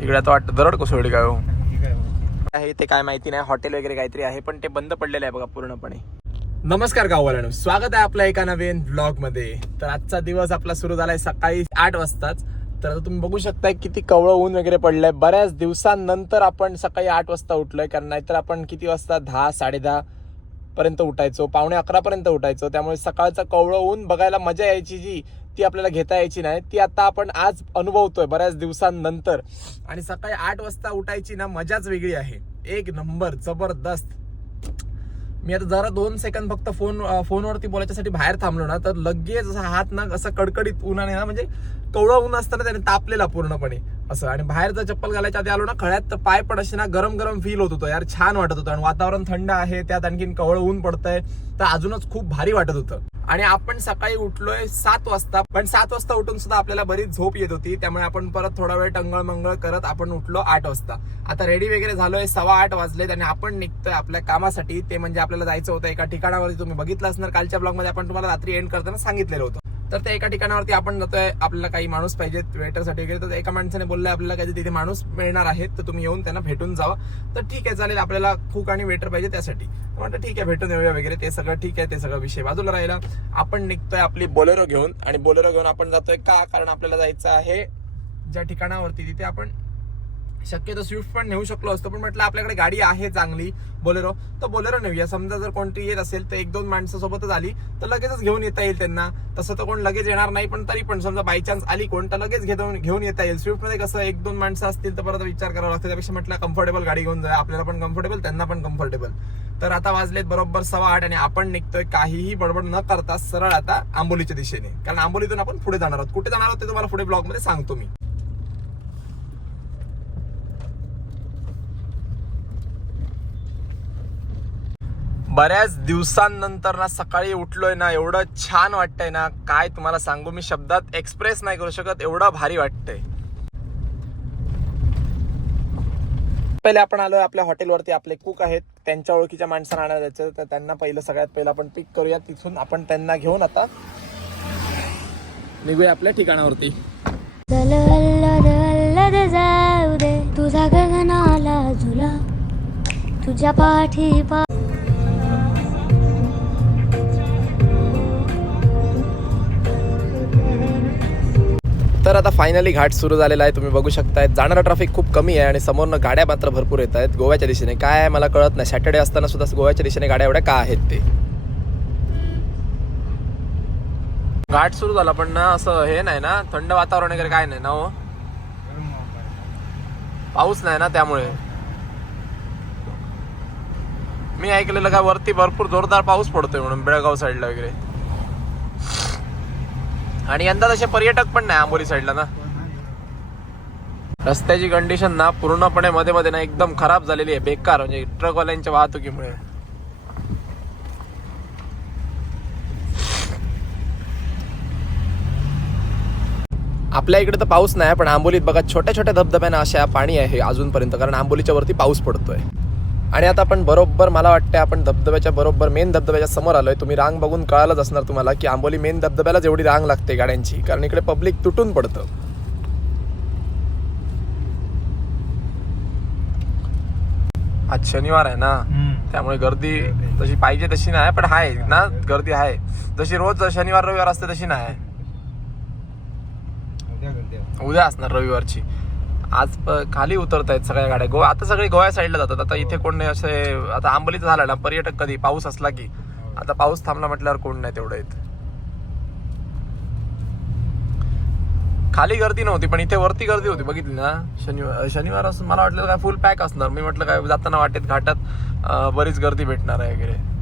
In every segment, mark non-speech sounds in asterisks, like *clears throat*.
इकडे आता वाटतं दरड कोसळली काय हो? हे. आहे ते काय माहिती नाही हॉटेल वगैरे काहीतरी आहे पण ते बंद पडलेलं आहे बघा पूर्णपणे. नमस्कार गाववाल्यांनो स्वागत आहे आपल्या एका नवीन ब्लॉगमध्ये तर आजचा दिवस आपला सुरू झालाय सकाळी आठ वाजताच. तर आता तुम्ही बघू शकताय किती कवळं ऊन वगैरे पडलंय. बऱ्याच दिवसांनंतर आपण सकाळी आठ वाजता उठलोय कारण नाहीतर आपण किती वाजता? दहा साडे दहा पर्यंत उठायचो पावणे अकरापर्यंत उठायचो. त्यामुळे सकाळचं कवळं ऊन बघायला मजा यायची जी ती आपल्याला घेता यायची नाही. ती आता आपण आज अनुभवतोय बऱ्याच दिवसांनंतर. आणि सकाळी आठ वाजता उठायची ना मजाच वेगळी आहे. एक नंबर जबरदस्त. मी आता जरा दोन सेकंद फक्त फोन फोनवरती बोलायच्यासाठी बाहेर थांबलो ना तर लगेच असा हात ना असं कडकडीत उन्हाने ना म्हणजे कवळं ऊन असताना त्याने तापलेला पूर्णपणे. असं. आणि बाहेर जर चप्पल घालायच्या आधी आलो ना खळ्यात तर पाय पण असे ना गरम गरम फील होत होतं. यार छान वाटत होतं. आणि वातावरण थंड आहे त्यात आणखीन कवळं ऊन पडतंय. तर अजूनच खूप भारी वाटत होतं. आणि आपण सकाळी उठलोय सात वाजता. पण सात वाजता उठून सुद्धा आपल्याला बरीच झोप येत होती. त्यामुळे आपण परत थोडा वेळ टंगळ मंगळ करत आपण उठलो आठ वाजता. आता रेडी वगैरे झालोय सव्वा आठ वाजलेत आणि आपण निघतोय आपल्या कामासाठी. ते म्हणजे आपल्याला जायचं होतं एका ठिकाणावरती. तुम्ही बघितलं असणार कालच्या ब्लॉगमध्ये आपण तुम्हाला रात्री एंड करताना सांगितलेलं होतं. तर त्या एका ठिकाणावरती आपण जातोय आपल्याला काही माणूस पाहिजेत वेटरसाठी वगैरे. तर एका माणसाने बोललंय आपल्याला काही तिथे माणूस मिळणार आहेत तर तुम्ही येऊन त्यांना भेटून जावा. तर ठीक आहे चालेल आपल्याला खूक आणि वेटर पाहिजे त्यासाठी. तर म्हटलं ठीक आहे भेटून येऊया वगैरे. ते सगळं ठीक आहे ते सगळं विषय बाजूला राहिला. आपण निघतोय आपली बोलेरो घेऊन आणि बोलेरो घेऊन आपण जातोय का? कारण आपल्याला जायचं आहे ज्या ठिकाणावरती तिथे आपण शक्यतो स्विफ्ट पण नेऊ शकलो असतो पण म्हटलं आपल्याकडे गाडी आहे चांगली बोलेरो तर बोलेरो नेऊया. समजा जर कोणती येत असेल तर एक दोन माणसं सोबतच आली तर लगेचच घेऊन येता येईल त्यांना. तसं तर कोण लगेच येणार नाही पण तरी पण. समजा बाय चान्स आली कोण तर लगेच घेऊन घेऊन येता येईल. स्विफ्टमध्ये कसं एक दोन माणसं असतील तर परत विचार करावा लागतो. त्यापेक्षा म्हटलं कम्फर्टेबल गाडी घेऊन जाऊया. आपल्याला पण कम्फर्टेबल त्यांना पण कम्फर्टेबल तर आता वाजलेत बरोबर सव्वा आठ आणि आपण निघतोय. काहीही बडबड न करता सरळ आता आंबोलीच्या दिशेने. कारण आंबोलीतून आपण पुढे जाणार आहोत. कुठे जाणार आहोत ते तुम्हाला पुढे ब्लॉगमध्ये सांगतो मी. बऱ्याच दिवसांनंतर ना सकाळी उठलोय ना एवढं छान वाटतंय ना. काय तुम्हाला सांगू मी शब्दात एक्सप्रेस नाही करू शकत एवढं भारी वाटतंय. पहिले आपण आलोय आपल्या हॉटेलवरती आपले कुक आहेत. त्यांच्या ओळखीच्या माणसांना आणायला जायचं तर त्यांना पहिलं सगळ्यात पहिलं आपण पिक करूया. तिथून आपण त्यांना घेऊन आता निघूया आपल्या ठिकाणावरती. तुझा गगनाला झुला. तुझ्या पाठी पा तर आता फायनली घाट सुरू झालेला आहे तुम्ही बघू शकताय जाणारा ट्रॅफिक खूप कमी आहे आणि समोरनं गाड्या मात्र भरपूर येत आहेत गोव्याच्या दिशेने. काय आहे मला कळत नाही. सॅटर्डे असताना सुद्धा गोव्याच्या दिशेने गाड्या एवढ्या का आहेत ते? घाट सुरू झाला पण ना असं हे नाही ना थंड वातावरण वगैरे काय नाही ना हो? पाऊस नाही ना त्यामुळे. मी ऐकलेलं का वरती भरपूर जोरदार पाऊस पडतोय म्हणून बेळगाव साईडला वगैरे. आणि यंदा तसे पर्यटक पण नाही आंबोली साईडला ना. रस्त्याची कंडिशन ना पूर्णपणे मध्ये मध्ये ना एकदम खराब झालेली आहे. बेकार म्हणजे ट्रकवाल्यांच्या वाहतुकीमुळे. आपल्या इकडे तर पाऊस नाही पण आंबोलीत बघा छोट्या छोट्या धबधब्यांना अशा पाणी आहे अजूनपर्यंत कारण आंबोलीच्या वरती पाऊस पडतोय. आणि आता आपण बरोबर मला वाटतं आपण धबधब्याच्या बरोबर मेन धबधब्याच्या समोर आलोय. तुम्ही रांग बघून कळालंच असणार तुम्हाला की आंबोली मेन धबधब्याला जेवढी रांग लागते गाड्यांची. कारण इकडे पब्लिक तुटून पडतं. आज शनिवार आहे ना. त्यामुळे गर्दी तशी पाहिजे तशी नाही पण आहे ना? गर्दी आहे. जशी रोज शनिवार रविवार असते तशी नाही. उद्या असणार रविवारची. आज प- खाली उतरत आहेत सगळ्या गाड्या. गोवा आता सगळे गोव्या साईडला जातात. आता इथे कोण नाही असे आता आंबोलीचं झालं ना पर्यटक कधी पाऊस असला की. आता पाऊस थांबला म्हटल्यावर कोण नाही तेवढं येत. खाली गर्दी नव्हती पण इथे वरती गर्दी होती. बघितली ना? शनिवार शनिवार असून मला वाटलं काय फुल पॅक असणार. मी म्हटलं काय जाताना वाटेत घाटात बरीच गर्दी भेटणार आहे वगैरे.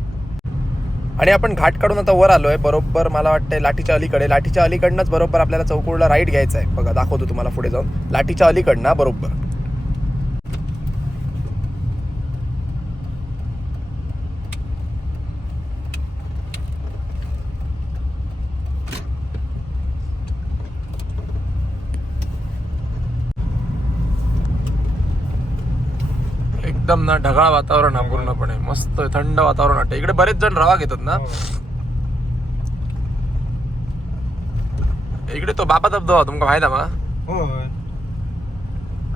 आणि आपण घाट काढून आता वर आलोय. बरोबर मला वाटतंय लाठीच्या अलीकडे. लाठीच्या अलीकडनंच बरोबर आपल्याला चौकुडला राईट घ्यायचा आहे बघा दाखवतो तुम्हाला पुढे जाऊन. लाठीच्या अलीकडनं बरोबर. एकदम ना ढगाळ वातावरण आहे पूर्णपणे. मस्त थंड वातावरण वाटतं इकडे बरेच जण रवा घेतात ना. हो. इकडे तो बाबा धबधबा तुमका माहिती आहे मा?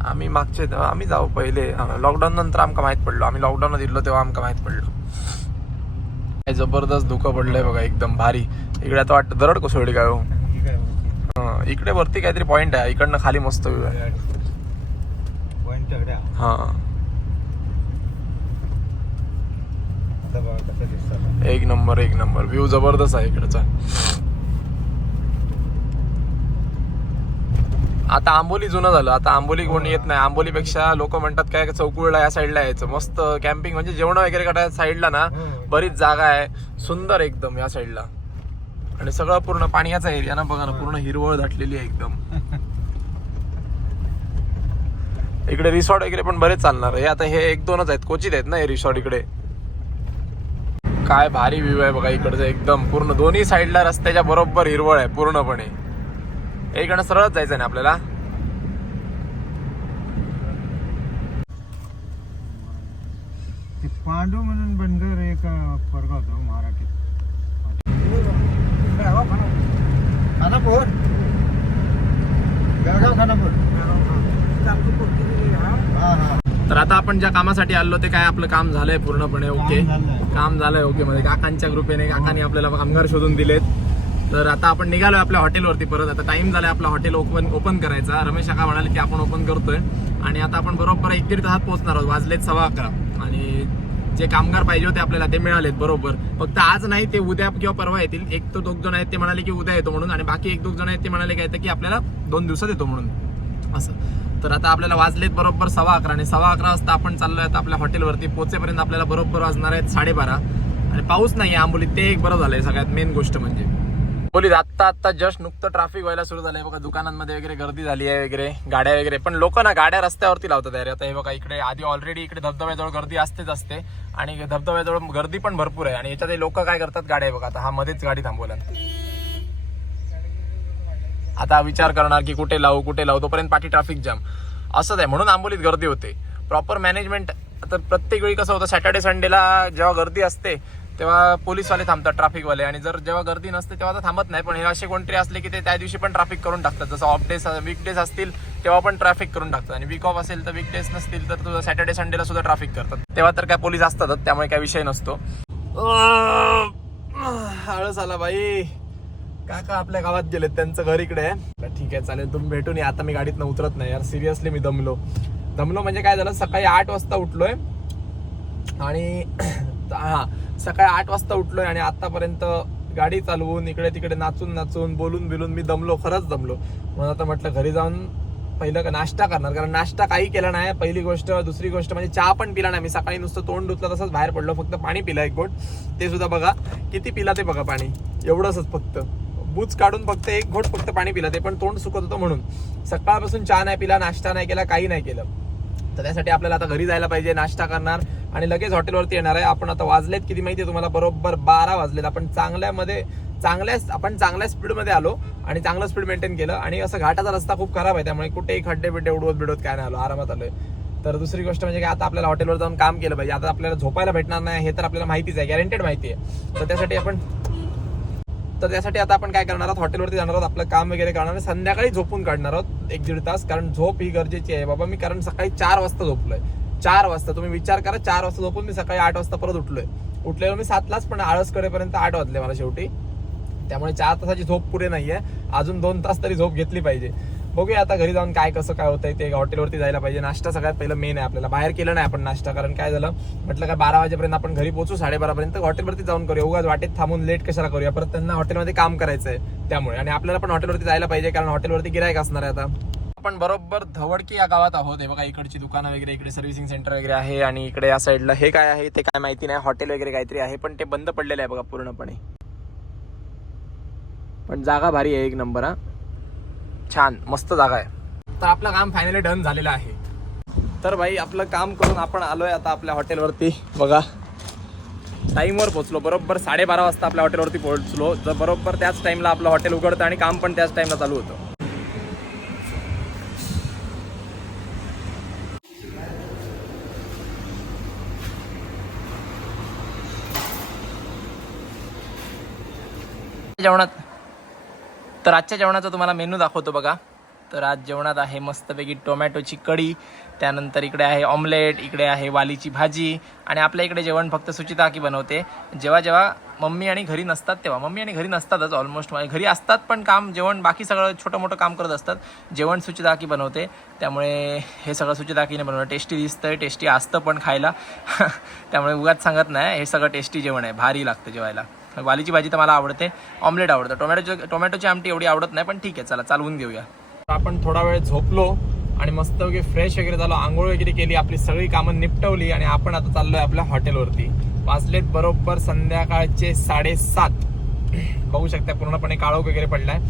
आम्ही मागचे आम्ही जाऊ पहिले. लॉकडाऊन नंतर आमका माहीत पडलो. आम्ही लॉकडाऊन दिलो तेव्हा आमका माहीत पडलो. काय जबरदस्त धुकं पडलंय बघा एकदम भारी. इकडे आता वाटतं दरड कोसळली काय हो. ही? हं, इकडे वरती काहीतरी पॉइंट आहे. इकडनं खाली मस्त व्ह्यू आहे. हा. आता बघा कसं दिसतात एक नंबर एक नंबर. व्ह्यू जबरदस्त आहे इकडचा. आता आंबोली जुनं झालं. आता आंबोली कोण येत नाही. आंबोलीपेक्षा लोक म्हणतात काय चौकुळला या साईडला यायचं. मस्त कॅम्पिंग म्हणजे जेवण वगैरे करायचं साईडला ना. बरीच जागा आहे. सुंदर एकदम या साईडला आणि सगळं पूर्ण पाण्याचा एरिया ना बघा ना पूर्ण हिरवळ दाटलेली आहे एकदम. इकडे रिसॉर्ट वगैरे पण बरेच चालणार हे आता हे एक दोनच आहेत. क्वचित आहेत ना हे रिसॉर्ट इकडे? काय भारी व्ह्यू आहे बघा इकडचं एकदम. पूर्ण दोन्ही साईडला रस्त्याच्या बरोबर हिरवळ आहे पूर्णपणे. इकडनं सरळच जायचं ना आपल्याला. पांडू म्हणून बनगर एक पोरगा होता हो मराठीत खानापूर? बेळगाव खानापूर. हा हा. तर आता आपण ज्या कामासाठी आलो ते काय आपलं काम झालंय पूर्णपणे ओके काम झालंय. ओके मध्ये. काकांच्या ग्रुपेने काकांनी आपल्याला कामगार शोधून दिलेत. तर आता आपण निघालोय आपल्या हॉटेलवरती परत. आता टाइम झालाय आपला हॉटेल ओपन ओपन करायचा. रमेश काका म्हणाले की आपण ओपन करतोय. आणि आता आपण बरोबर एक दीड तासात पोहोचणार आहोत. वाजलेत सव्वा अकरा. आणि जे कामगार पाहिजे होते आपल्याला ते मिळालेत बरोबर. फक्त आज नाही ते उद्या किंवा परवा येतील. एक तो दोघ जण आहेत ते म्हणाले की उद्या येतो म्हणून. आणि बाकी एक दोघ जण आहेत ते म्हणाले काय की आपल्याला दोन दिवसात येतो म्हणून. असं. तर आता आपल्याला वाजलेत बरोबर सव्वा अकरा आणि सव्वा अकरा वाजता आपण चाललोय आता आपल्या हॉटेलवरती. पोचेपर्यंत आपल्याला बरोबर वाजणार आहेत साडेबारा. आणि पाऊस नाही आहे आंबोलीत ते एक बरं झालंय सगळ्यात मेन गोष्ट म्हणजे. बोलीत आत्ता आत्ता जस्ट नुकतं ट्रॅफिक व्हायला सुरू झालंय. बघा दुकानांमध्ये वगैरे गर्दी झाली आहे वगैरे गाड्या वगैरे. पण लोक ना गाड्या रस्त्यावरती लावतात अरे आता हे बघा इकडे आधी ऑलरेडी इकडे धबधब्याजवळ गर्दी असतेच असते. आणि धबधब्याजवळ गर्दी पण भरपूर आहे. आणि याच्यात लोक काय करतात गाड्या बघा आता हा मध्येच गाडी थांबवला आता विचार करणार की कुठे लावू कुठे लावू तोपर्यंत पाठी ट्रॅफिक जाम असंच आहे म्हणून आंबोलीत गर्दी होते. प्रॉपर मॅनेजमेंट आता प्रत्येक वेळी कसं होतं सॅटर्डे संडेला जेव्हा गर्दी असते तेव्हा पोलीसवाले थांबतात ट्रॅफिकवाले आणि जर जेव्हा गर्दी नसते तेव्हा तर थांबत नाही. पण हे असे कोणतरी असले की ते त्या दिवशी पण ट्रॅफिक करून टाकतात. जसं ऑफ डेज वीक डेज असतील तेव्हा पण ट्रॅफिक करून टाकतात. आणि वीक ऑफ असेल तर वीक डेज नसतील तर तुझं सॅटर्डे संडेला सुद्धा ट्रॅफिक करतात. तेव्हा तर काय पोलीस असतातच त्यामुळे काय विषय नसतो. आळस आला बाई. काका आपल्या गावात गेलेत त्यांचं घर इकडे आहे. ठीक आहे चालेल तुम्ही भेटून या. आता मी गाडीतनं उतरत नाही यार सिरियसली मी दमलो. दमलो म्हणजे काय झालं सकाळी आठ वाजता उठलोय. आणि *clears throat* हा सकाळी आठ वाजता उठलोय आणि आतापर्यंत गाडी चालवून इकडे तिकडे नाचून नाचून बोलून बिलून मी दमलो खरंच दमलो. म्हणून आता म्हटलं घरी जाऊन पहिलं का नाश्ता करणार कारण नाश्ता काही केला नाही. पहिली गोष्ट दुसरी गोष्ट म्हणजे चहा पण पिला नाही मी. सकाळी नुसतं तोंड धुतलं तसंच बाहेर पडलो. फक्त पाणी पिला एक गोट. ते सुद्धा बघा किती पिला ते बघा पाणी. एवढंच फक्त. बूच काढून फक्त एक घोट फक्त पाणी पिलं. ते पण तोंड सुकत होतं म्हणून. सकाळपासून चहा नाही पिला नाश्ता नाही केला काही नाही केलं. तर त्यासाठी आपल्याला आता घरी जायला पाहिजे नाश्ता करणार आणि लगेच हॉटेलवरती येणार आहे. आपण आता वाजलेत किती माहिती आहे तुम्हाला? बरोबर बारा वाजलेत. आपण चांगल्यामध्ये चांगल्या आपण चांगल्या स्पीडमध्ये आलो आणि चांगलं स्पीड मेंटेन केलं आणि असं घाटाचा रस्ता खूप खराब आहे. त्यामुळे कुठेही खड्डे बिड्डे उडवत बिडवत काय नाही आलो. आरामात आलोय. तर दुसरी गोष्ट म्हणजे काय? आता आपल्याला हॉटेलवर जाऊन काम केलं पाहिजे. आता आपल्याला झोपायला भेटणार नाही. हे तर आपल्याला माहितीच आहे. गॅरंटेड माहिती आहे. तर त्यासाठी आपण तर त्यासाठी आता आपण काय करणार आहोत? हॉटेलवरती जाणार आहोत आपलं काम वगैरे करणार आणि संध्याकाळी झोपून काढणार आहोत एक दीड तास. कारण झोप ही गरजेची आहे. बाबा मी कारण सकाळी चार वाजता झोपलोय. चार वाजता. तुम्ही विचार करा चार वाजता झोपून मी सकाळी आठ वाजता परत उठलोय. उठलेलो मी सातलाच पण आळस करेपर्यंत आठ वाजले मला शेवटी. त्यामुळे चार तासाची झोप पुरे नाहीये. अजून दोन तास तरी झोप घेतली पाहिजे. बघूया आता घरी जाऊन काय कसं काय होतंय ते. हॉटेलवरती जायला पाहिजे. नाश्ता सगळ्यात पहिलं मेन आहे आपल्याला. बाहेर केलं नाही आपण नाश्ता कारण काय झालं? म्हटलं काय बारा वाजेपर्यंत आपण घरी पोहोचू साडेबारापर्यंत हॉटेलवरती जाऊन करूया. उगाच वाटेत थांबून लेट कशाला करूया? परत त्यांना हॉटेलमध्ये काम करायचं आहे त्यामुळे. आणि आपल्याला पण हॉटेलवरती जायला पाहिजे कारण हॉटेलवरती गिरायक असणार आहे आता. आपण बरोबर धवडकी या गावात आहोत. हे बघा इकडची दुकानं वगैरे इकडे सर्व्हिसिंग सेंटर वगैरे आहे. आणि इकडे या साईडला हे काय आहे ते काय माहिती नाही. हॉटेल वगैरे काहीतरी आहे पण ते बंद पडलेलं आहे बघा पूर्णपणे. पण जागा भारी आहे एक नंबर हा. छान मस्त जागा आहे. तर आपलं काम फायनली डन झालेलं आहे. तर भाई आपलं काम करून आपण आलोय आता आपल्या हॉटेलवरती बघा टाईमवर पोहोचलो. बरोबर साडेबारा वाजता आपल्या हॉटेलवरती पोहोचलो. तर बरोबर त्याच टाईमला आपलं हॉटेल उघडतं आणि काम पण त्याच टाईमला चालू होतं. जेवणात तर आजच्या जेवणाचा तुम्हाला मेनू दाखवतो बघा. तर आज जेवणात आहे मस्तपैकी टोमॅटोची कढी त्यानंतर इकडे आहे ऑमलेट इकडे आहे वालीची भाजी आणि आपल्या इकडे जेवण फक्त सुचिता की बनवते. जेव्हा जेव्हा मम्मी आणि घरी नसतात तेव्हा मम्मी आणि घरी नसतातच ऑलमोस्ट म्हणजे घरी असतात पण काम जेवण बाकी सगळं छोटं मोठं काम करत असतात. जेवण सुचिता की बनवते. त्यामुळे हे सगळं सुचिताकीने बनवलं. टेस्टी दिसतंय टेस्टी असतं पण खायला. *laughs* त्यामुळे उगाच सांगत नाही हे सगळं टेस्टी जेवण आहे. भारी लागतं जेवायला. वालीची भाजी तर मला आवडते. ऑमलेट आवडतं. टोमॅटोची टोमॅटोची आमटी एवढी आवडत नाही पण ठीक आहे चला चालवून घेऊया. आपण थोडा वेळ झोपलो आणि मस्त वगैरे फ्रेश वगैरे झालो आंघोळ वगैरे केली आपली सगळी कामं निपटवली आणि आपण आता चाललोय आपल्या हॉटेलवरती वाजलेत बरोबर संध्याकाळचे साडेसात. *clears throat* बघू शकता पूर्णपणे काळोख वगैरे पडलाय.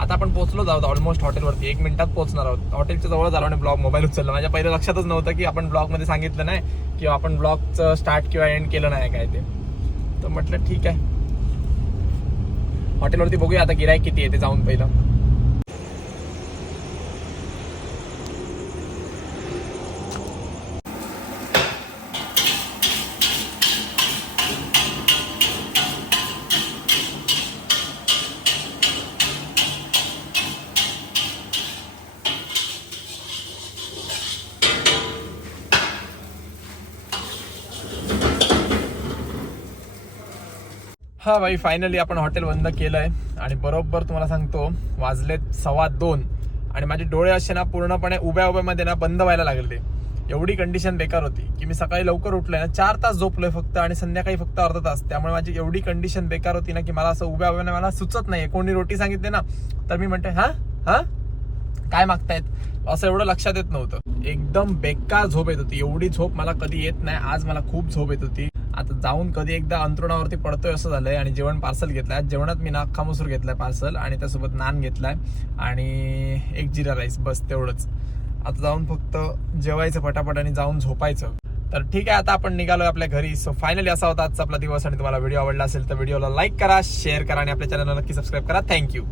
आता आपण पोहोचलो जाऊ ऑलमोस्ट हॉटेलवरती एक मिनिटात पोहोचणार आहोत. हॉटेलच्या जवळ झालो आणि ब्लॉग मोबाईल उचलला. माझ्या पहिलं लक्षातच नव्हतं की आपण ब्लॉगमध्ये सांगितलं नाही किंवा आपण ब्लॉगचं स्टार्ट किंवा एंड केलं नाही काय ते. तर म्हटलं ठीक आहे. हॉटेलवरती बघूया आता गिरायक किती येते जाऊन पहिलं. हा भाई फायनली आपण हॉटेल बंद केलंय. आणि बरोबर तुम्हाला सांगतो वाजलेत सव्वा दोन. आणि माझे डोळे असे ना पूर्णपणे उभ्या उभ्यामध्ये ना बंद व्हायला लागले. एवढी कंडिशन बेकार होती की मी सकाळी लवकर उठलोय ना चार तास झोपलोय फक्त आणि संध्याकाळी फक्त अर्धा तास. त्यामुळे माझी एवढी कंडिशन बेकार होती ना की मला असं उभ्या उभ्याने मला सुचत नाही कोणी रोटी सांगितली ना तर मी म्हणते हा? हा? काय मागतायत? असं एवढं लक्षात येत नव्हतं. एकदम बेकार झोप येत होती. एवढी झोप मला कधी येत नाही. आज मला खूप झोप येत होती. आता जाऊन कधी एकदा अंतरुणावरती पडतोय असं झालंय. आणि जेवण पार्सल घेतलंय. जेवणात मी ना अख्खा मसूर घेतलाय पार्सल आणि त्यासोबत नान घेतलाय. आणि एक जिरा राईस बस तेवढंच. आता जाऊन फक्त जेवायचं पटापट आणि जाऊन झोपायचं. तर ठीक आहे आता आपण निघालो आपल्या घरी. सो फायनली असा होता आजचा आपला दिवस. आणि तुम्हाला व्हिडिओ आवडला असेल तर व्हिडिओला लाईक करा शेअर करा आणि आपल्या चॅनलला नक्की सबस्क्राईब करा. थँक्यू